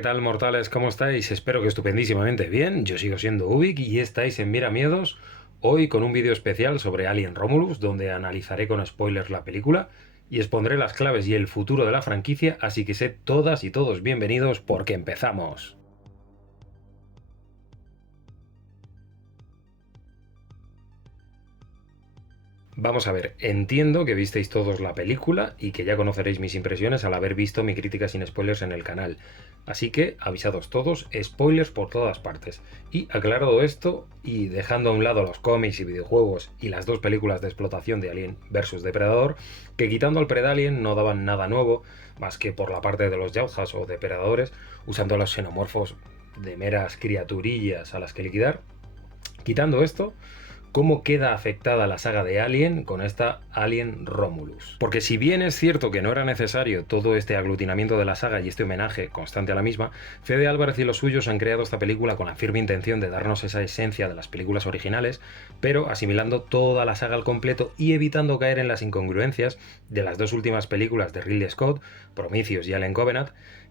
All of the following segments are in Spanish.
¿qué tal, mortales? ¿Cómo estáis? Espero que estupendísimamente bien. Yo sigo siendo Ubik y estáis en Mira Miedos, hoy con un vídeo especial sobre Alien Romulus, donde analizaré con spoilers la película y expondré las claves y el futuro de la franquicia, así que sed todas y todos bienvenidos porque empezamos. Vamos a ver, entiendo que visteis todos la película y que ya conoceréis mis impresiones al haber visto mi crítica sin spoilers en el canal. Así que, avisados todos, spoilers por todas partes. Y aclarado esto, y dejando a un lado los cómics y videojuegos y las dos películas de explotación de Alien vs Depredador, que quitando al Predalien no daban nada nuevo, más que por la parte de los Jaujas o depredadores, usando a los xenomorfos de meras criaturillas a las que liquidar. Quitando esto, ¿cómo queda afectada la saga de Alien con esta Alien Romulus? Porque si bien es cierto que no era necesario todo este aglutinamiento de la saga y este homenaje constante a la misma, Fede Álvarez y los suyos han creado esta película con la firme intención de darnos esa esencia de las películas originales, pero asimilando toda la saga al completo y evitando caer en las incongruencias de las dos últimas películas de Ridley Scott, Prometheus y Alien Covenant,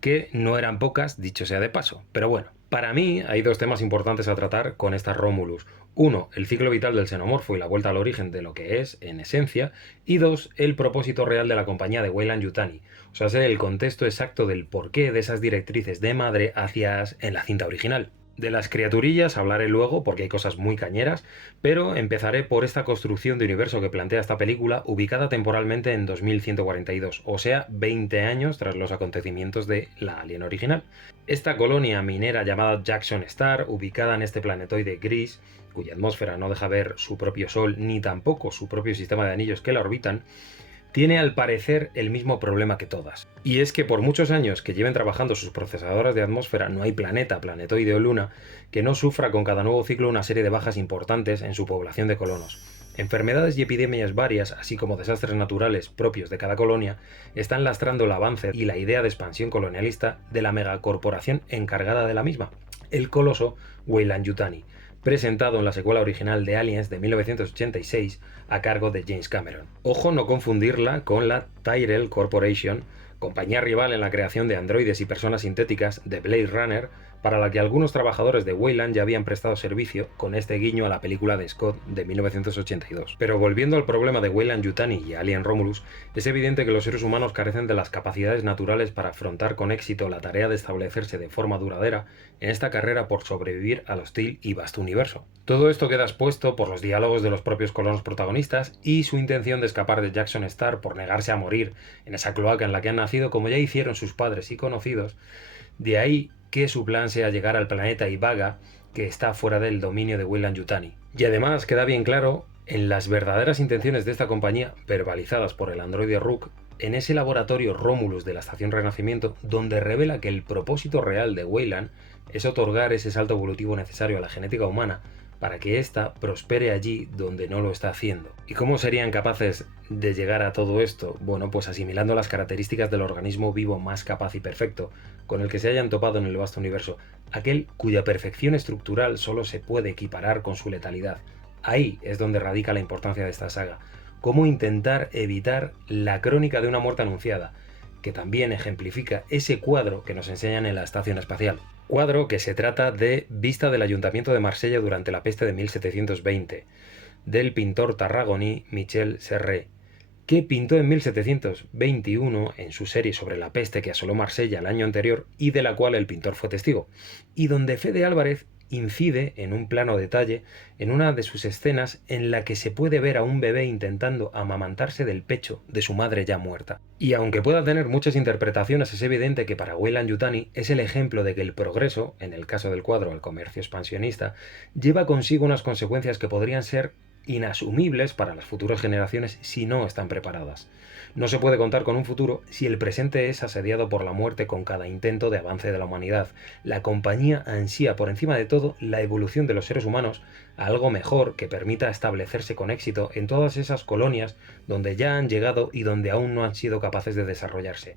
que no eran pocas, dicho sea de paso. Pero bueno, para mí hay dos temas importantes a tratar con esta Romulus. Uno, el ciclo vital del xenomorfo y la vuelta al origen de lo que es, en esencia. Y dos, el propósito real de la compañía de Weyland-Yutani. O sea, el contexto exacto del porqué de esas directrices de madre hacia en la cinta original. De las criaturillas hablaré luego porque hay cosas muy cañeras, pero empezaré por esta construcción de universo que plantea esta película, ubicada temporalmente en 2142, o sea, 20 años tras los acontecimientos de la Alien original. Esta colonia minera llamada Jackson Star, ubicada en este planetoide gris, cuya atmósfera no deja ver su propio Sol ni tampoco su propio sistema de anillos que la orbitan, tiene al parecer el mismo problema que todas. Y es que por muchos años que lleven trabajando sus procesadoras de atmósfera, no hay planeta, planetoide o luna que no sufra con cada nuevo ciclo una serie de bajas importantes en su población de colonos. Enfermedades y epidemias varias, así como desastres naturales propios de cada colonia, están lastrando el avance y la idea de expansión colonialista de la megacorporación encargada de la misma, el coloso Weyland-Yutani, presentado en la secuela original de Aliens de 1986 a cargo de James Cameron. Ojo no confundirla con la Tyrell Corporation, compañía rival en la creación de androides y personas sintéticas de Blade Runner, para la que algunos trabajadores de Weyland ya habían prestado servicio con este guiño a la película de Scott de 1982. Pero volviendo al problema de Weyland-Yutani y Alien Romulus, es evidente que los seres humanos carecen de las capacidades naturales para afrontar con éxito la tarea de establecerse de forma duradera en esta carrera por sobrevivir al hostil y vasto universo. Todo esto queda expuesto por los diálogos de los propios colonos protagonistas y su intención de escapar de Jackson Star por negarse a morir en esa cloaca en la que han nacido como ya hicieron sus padres y conocidos. De ahí que su plan sea llegar al planeta Ibaga, que está fuera del dominio de Weyland-Yutani. Y además queda bien claro en las verdaderas intenciones de esta compañía, verbalizadas por el androide Rook, en ese laboratorio Romulus de la Estación Renacimiento, donde revela que el propósito real de Weyland es otorgar ese salto evolutivo necesario a la genética humana para que ésta prospere allí donde no lo está haciendo. ¿Y cómo serían capaces de llegar a todo esto? Bueno, pues asimilando las características del organismo vivo más capaz y perfecto con el que se hayan topado en el vasto universo, aquel cuya perfección estructural solo se puede equiparar con su letalidad. Ahí es donde radica la importancia de esta saga. Cómo intentar evitar la crónica de una muerte anunciada, que también ejemplifica ese cuadro que nos enseñan en la estación espacial. Cuadro que se trata de Vista del Ayuntamiento de Marsella durante la peste de 1720, del pintor tarragoní Michel Serret, que pintó en 1721 en su serie sobre la peste que asoló Marsella el año anterior y de la cual el pintor fue testigo, y donde Fede Álvarez incide en un plano detalle en una de sus escenas en la que se puede ver a un bebé intentando amamantarse del pecho de su madre ya muerta. Y aunque pueda tener muchas interpretaciones, es evidente que para Weyland-Yutani es el ejemplo de que el progreso, en el caso del cuadro el comercio expansionista, lleva consigo unas consecuencias que podrían ser inasumibles para las futuras generaciones si no están preparadas. No se puede contar con un futuro si el presente es asediado por la muerte con cada intento de avance de la humanidad. La compañía ansía por encima de todo la evolución de los seres humanos a algo mejor que permita establecerse con éxito en todas esas colonias donde ya han llegado y donde aún no han sido capaces de desarrollarse,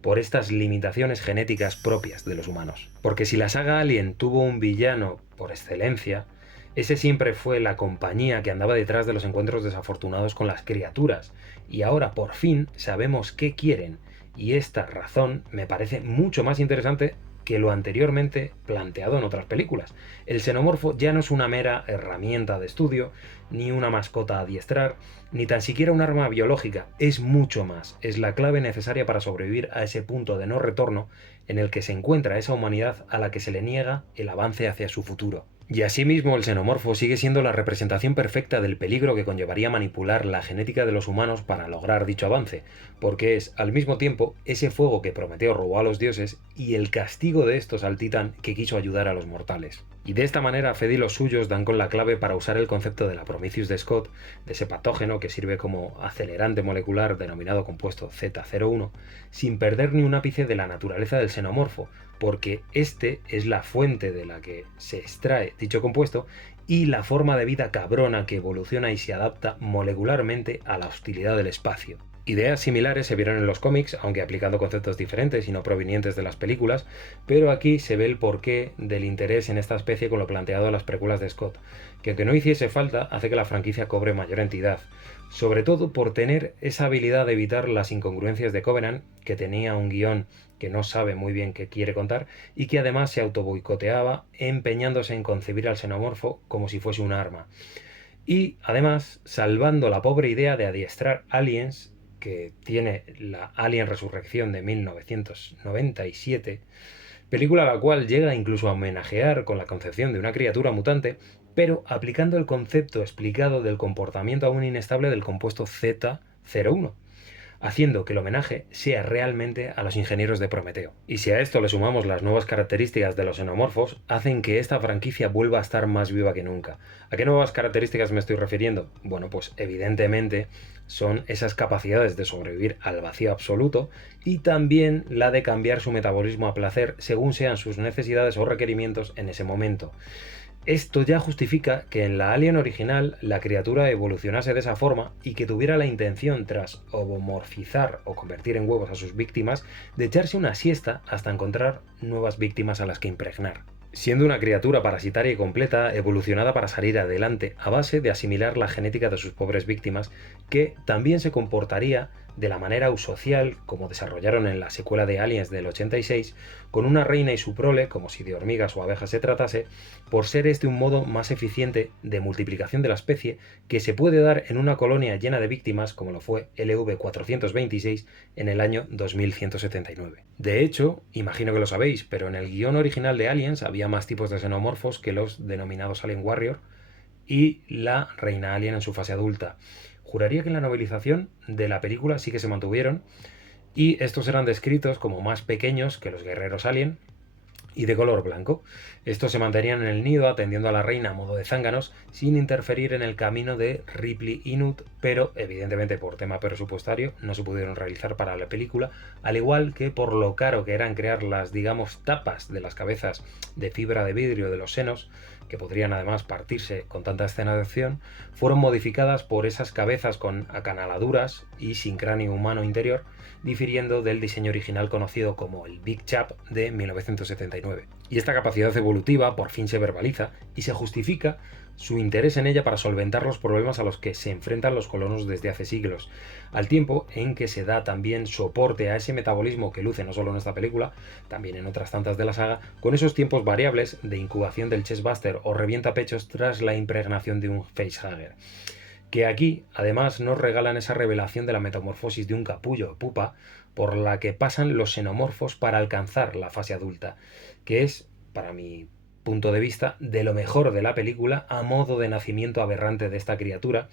por estas limitaciones genéticas propias de los humanos. Porque si la saga Alien tuvo un villano por excelencia, ese siempre fue la compañía que andaba detrás de los encuentros desafortunados con las criaturas, y ahora por fin sabemos qué quieren, y esta razón me parece mucho más interesante que lo anteriormente planteado en otras películas. El xenomorfo ya no es una mera herramienta de estudio, ni una mascota a adiestrar, ni tan siquiera un arma biológica, es mucho más, es la clave necesaria para sobrevivir a ese punto de no retorno en el que se encuentra esa humanidad a la que se le niega el avance hacia su futuro. Y asimismo el xenomorfo sigue siendo la representación perfecta del peligro que conllevaría manipular la genética de los humanos para lograr dicho avance, porque es, al mismo tiempo, ese fuego que Prometeo robó a los dioses y el castigo de estos al titán que quiso ayudar a los mortales. Y de esta manera Fede y los suyos dan con la clave para usar el concepto de la Prometheus de Scott, de ese patógeno que sirve como acelerante molecular denominado compuesto Z01, sin perder ni un ápice de la naturaleza del xenomorfo, porque este es la fuente de la que se extrae dicho compuesto y la forma de vida cabrona que evoluciona y se adapta molecularmente a la hostilidad del espacio. Ideas similares se vieron en los cómics, aunque aplicando conceptos diferentes y no provenientes de las películas, pero aquí se ve el porqué del interés en esta especie con lo planteado en las precuelas de Scott, que aunque no hiciese falta, hace que la franquicia cobre mayor entidad, sobre todo por tener esa habilidad de evitar las incongruencias de Covenant, que tenía un guión que no sabe muy bien qué quiere contar y que además se autoboicoteaba empeñándose en concebir al xenomorfo como si fuese un arma. Y además salvando la pobre idea de adiestrar aliens que tiene la Alien Resurrección de 1997, película la cual llega incluso a homenajear con la concepción de una criatura mutante, pero aplicando el concepto explicado del comportamiento aún inestable del compuesto Z01, haciendo que el homenaje sea realmente a los ingenieros de Prometeo. Y si a esto le sumamos las nuevas características de los xenomorfos, hacen que esta franquicia vuelva a estar más viva que nunca. ¿A qué nuevas características me estoy refiriendo? Bueno, pues evidentemente son esas capacidades de sobrevivir al vacío absoluto y también la de cambiar su metabolismo a placer según sean sus necesidades o requerimientos en ese momento. Esto ya justifica que en la Alien original la criatura evolucionase de esa forma y que tuviera la intención, tras ovomorfizar o convertir en huevos a sus víctimas, de echarse una siesta hasta encontrar nuevas víctimas a las que impregnar. Siendo una criatura parasitaria y completa, evolucionada para salir adelante a base de asimilar la genética de sus pobres víctimas, que también se comportaría de la manera eusocial, como desarrollaron en la secuela de Aliens del 86, con una reina y su prole, como si de hormigas o abejas se tratase, por ser este un modo más eficiente de multiplicación de la especie que se puede dar en una colonia llena de víctimas, como lo fue LV-426 en el año 2179. De hecho, imagino que lo sabéis, pero en el guión original de Aliens había más tipos de xenomorfos que los denominados Alien Warrior y la reina alien en su fase adulta. Juraría que en la novelización de la película sí que se mantuvieron, y estos eran descritos como más pequeños que los guerreros alien y de color blanco. Estos se mantenían en el nido atendiendo a la reina a modo de zánganos sin interferir en el camino de Ripley y Newt, pero evidentemente por tema presupuestario no se pudieron realizar para la película, al igual que por lo caro que eran crear las, digamos, tapas de las cabezas de fibra de vidrio de los senos, que podrían además partirse con tanta escena de acción, fueron modificadas por esas cabezas con acanaladuras y sin cráneo humano interior, difiriendo del diseño original conocido como el Big Chap de 1979. Y esta capacidad evolutiva por fin se verbaliza y se justifica su interés en ella para solventar los problemas a los que se enfrentan los colonos desde hace siglos, al tiempo en que se da también soporte a ese metabolismo que luce no solo en esta película, también en otras tantas de la saga, con esos tiempos variables de incubación del chestbuster o revientapechos tras la impregnación de un facehugger, que aquí además nos regalan esa revelación de la metamorfosis de un capullo o pupa por la que pasan los xenomorfos para alcanzar la fase adulta, que es, para mi punto de vista, de lo mejor de la película a modo de nacimiento aberrante de esta criatura,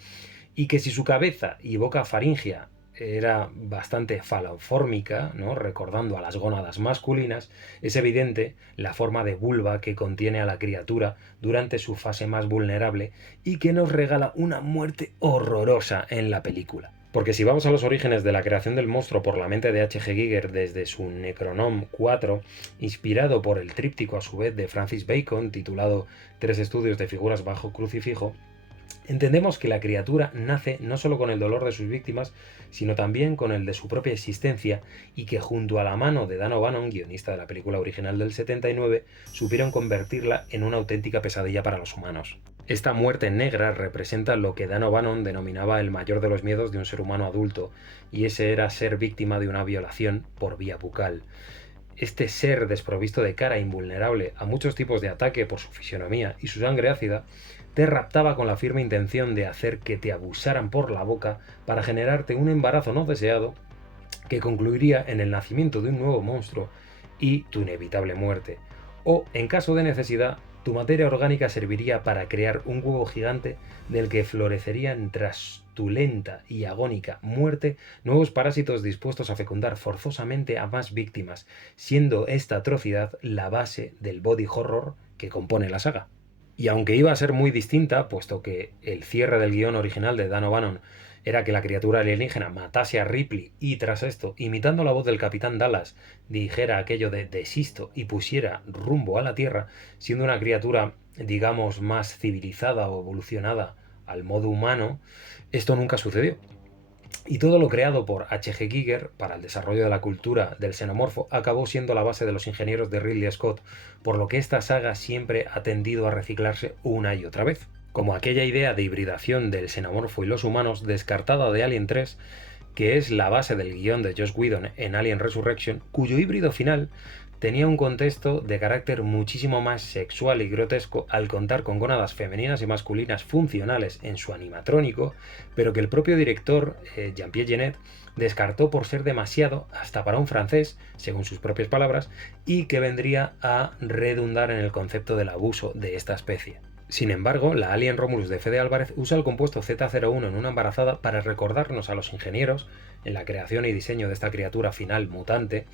y que si su cabeza y boca faríngea era bastante falofórmica, ¿no?, recordando a las gónadas masculinas, es evidente la forma de vulva que contiene a la criatura durante su fase más vulnerable y que nos regala una muerte horrorosa en la película. Porque si vamos a los orígenes de la creación del monstruo por la mente de H.G. Giger desde su Necronom 4, inspirado por el tríptico a su vez de Francis Bacon titulado Tres estudios de figuras bajo crucifijo, entendemos que la criatura nace no solo con el dolor de sus víctimas, sino también con el de su propia existencia, y que junto a la mano de Dan O'Bannon, guionista de la película original del 79, supieron convertirla en una auténtica pesadilla para los humanos. Esta muerte negra representa lo que Dan O'Bannon denominaba el mayor de los miedos de un ser humano adulto, y ese era ser víctima de una violación por vía bucal. este ser desprovisto de cara, invulnerable a muchos tipos de ataque por su fisionomía y su sangre ácida, te raptaba con la firme intención de hacer que te abusaran por la boca para generarte un embarazo no deseado que concluiría en el nacimiento de un nuevo monstruo y tu inevitable muerte. O, en caso de necesidad, tu materia orgánica serviría para crear un huevo gigante del que florecerían tras tu lenta y agónica muerte nuevos parásitos dispuestos a fecundar forzosamente a más víctimas, siendo esta atrocidad la base del body horror que compone la saga. Y aunque iba a ser muy distinta, puesto que el cierre del guión original de Dan O'Bannon era que la criatura alienígena matase a Ripley y tras esto, imitando la voz del Capitán Dallas, dijera aquello de desisto y pusiera rumbo a la Tierra, siendo una criatura, digamos, más civilizada o evolucionada al modo humano, esto nunca sucedió. Y todo lo creado por H.G. Giger para el desarrollo de la cultura del xenomorfo acabó siendo la base de los ingenieros de Ridley Scott, por lo que esta saga siempre ha tendido a reciclarse una y otra vez. Como aquella idea de hibridación del xenomorfo y los humanos descartada de Alien 3, que es la base del guión de Joss Whedon en Alien Resurrection, cuyo híbrido final tenía un contexto de carácter muchísimo más sexual y grotesco al contar con gónadas femeninas y masculinas funcionales en su animatrónico, pero que el propio director, Jean-Pierre Jeunet, descartó por ser demasiado hasta para un francés, según sus propias palabras, y que vendría a redundar en el concepto del abuso de esta especie. Sin embargo, la Alien Romulus de Fede Álvarez usa el compuesto Z01 en una embarazada para recordarnos a los ingenieros en la creación y diseño de esta criatura final mutante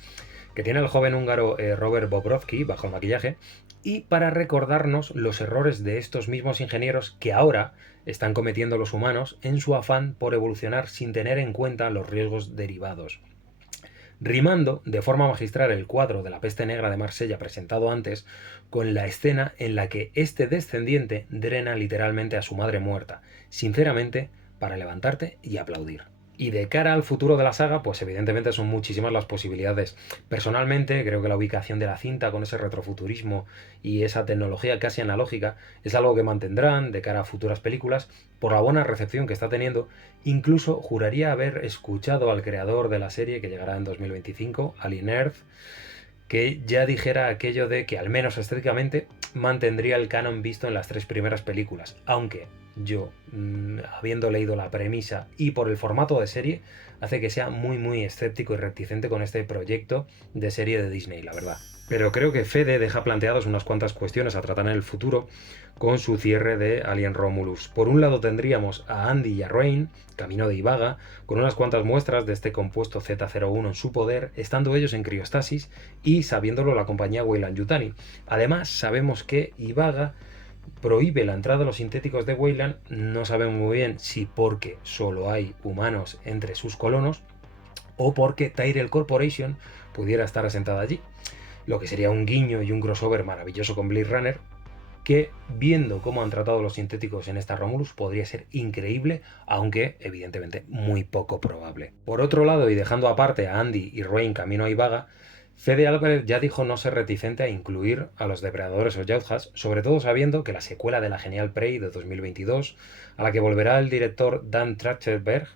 que tiene el joven húngaro Robert Bobrovsky bajo el maquillaje, y para recordarnos los errores de estos mismos ingenieros que ahora están cometiendo los humanos en su afán por evolucionar sin tener en cuenta los riesgos derivados. Rimando de forma magistral el cuadro de la peste negra de Marsella presentado antes con la escena en la que este descendiente drena literalmente a su madre muerta, sinceramente, para levantarte y aplaudir. Y de cara al futuro de la saga, pues evidentemente son muchísimas las posibilidades. Personalmente, creo que la ubicación de la cinta con ese retrofuturismo y esa tecnología casi analógica es algo que mantendrán de cara a futuras películas por la buena recepción que está teniendo. Incluso juraría haber escuchado al creador de la serie, que llegará en 2025, Alien Earth, que ya dijera aquello de que al menos estéticamente mantendría el canon visto en las 3 primeras películas, aunque yo, habiendo leído la premisa y por el formato de serie, hace que sea muy escéptico y reticente con este proyecto de serie de Disney, la verdad. Pero creo que Fede deja planteadas unas cuantas cuestiones a tratar en el futuro con su cierre de Alien Romulus. Por un lado tendríamos a Andy y a Rain, camino de Ivaga, con unas cuantas muestras de este compuesto Z01 en su poder, estando ellos en criostasis y sabiéndolo la compañía Weyland-Yutani. Además, sabemos que Ivaga prohíbe la entrada de los sintéticos de Weyland, no sabemos muy bien si porque solo hay humanos entre sus colonos o porque Tyrell Corporation pudiera estar asentada allí, lo que sería un guiño y un crossover maravilloso con Blade Runner, que viendo cómo han tratado los sintéticos en esta Romulus podría ser increíble, aunque evidentemente muy poco probable. Por otro lado, y dejando aparte a Andy y Rain camino a Ivaga, Fede Álvarez ya dijo no ser reticente a incluir a los depredadores o Yautjas, sobre todo sabiendo que la secuela de la genial Prey de 2022, a la que volverá el director Dan Trachtenberg,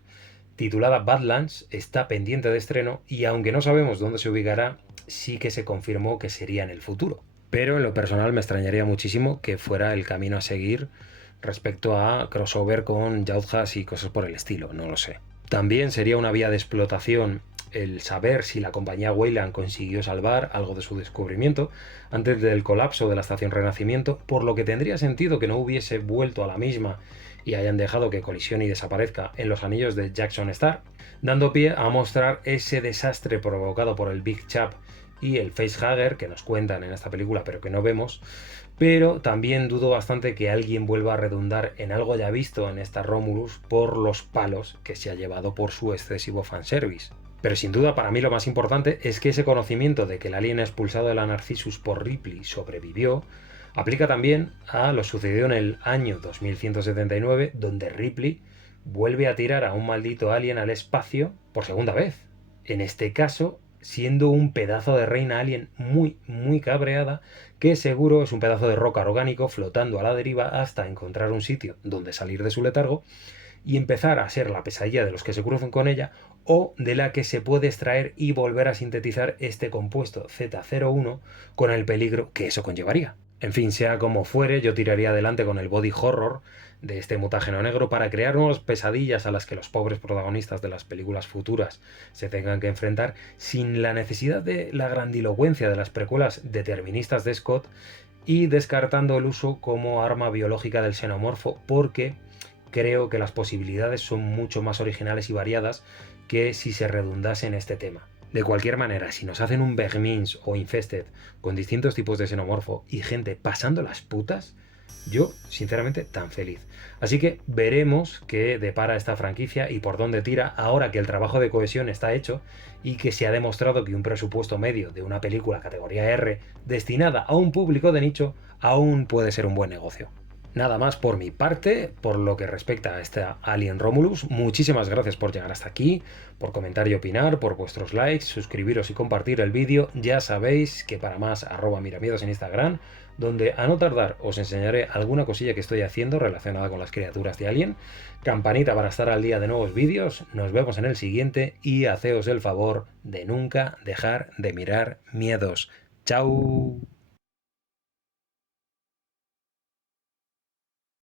titulada Badlands, está pendiente de estreno y aunque no sabemos dónde se ubicará, sí que se confirmó que sería en el futuro. Pero en lo personal me extrañaría muchísimo que fuera el camino a seguir respecto a crossover con Yautjas y cosas por el estilo, no lo sé. También sería una vía de explotación el saber si la compañía Weyland consiguió salvar algo de su descubrimiento antes del colapso de la estación Renacimiento, por lo que tendría sentido que no hubiese vuelto a la misma y hayan dejado que colisione y desaparezca en los anillos de Jackson Star, dando pie a mostrar ese desastre provocado por el Big Chap y el Facehugger que nos cuentan en esta película pero que no vemos. Pero también dudo bastante que alguien vuelva a redundar en algo ya visto en esta Romulus por los palos que se ha llevado por su excesivo fanservice. Pero sin duda para mí lo más importante es que ese conocimiento de que el alien expulsado de la Narcissus por Ripley sobrevivió aplica también a lo sucedido en el año 2179, donde Ripley vuelve a tirar a un maldito alien al espacio por segunda vez. En este caso, siendo un pedazo de reina alien muy cabreada, que seguro es un pedazo de roca orgánico flotando a la deriva hasta encontrar un sitio donde salir de su letargo y empezar a ser la pesadilla de los que se cruzan con ella, o de la que se puede extraer y volver a sintetizar este compuesto Z01 con el peligro que eso conllevaría. En fin, sea como fuere, yo tiraría adelante con el body horror de este mutágeno negro para crear nuevas pesadillas a las que los pobres protagonistas de las películas futuras se tengan que enfrentar sin la necesidad de la grandilocuencia de las precuelas deterministas de Scott, y descartando el uso como arma biológica del xenomorfo, porque creo que las posibilidades son mucho más originales y variadas que si se redundase en este tema. De cualquier manera, si nos hacen un Begmins o Infested con distintos tipos de xenomorfo y gente pasando las putas, yo, sinceramente, tan feliz. Así que veremos qué depara esta franquicia y por dónde tira ahora que el trabajo de cohesión está hecho y que se ha demostrado que un presupuesto medio de una película categoría R destinada a un público de nicho aún puede ser un buen negocio. Nada más por mi parte, por lo que respecta a esta Alien Romulus. Muchísimas gracias por llegar hasta aquí, por comentar y opinar, por vuestros likes, suscribiros y compartir el vídeo. Ya sabéis que para más @miramiedos en Instagram, donde a no tardar os enseñaré alguna cosilla que estoy haciendo relacionada con las criaturas de Alien. Campanita para estar al día de nuevos vídeos. Nos vemos en el siguiente y haceos el favor de nunca dejar de mirar miedos. ¡Chao!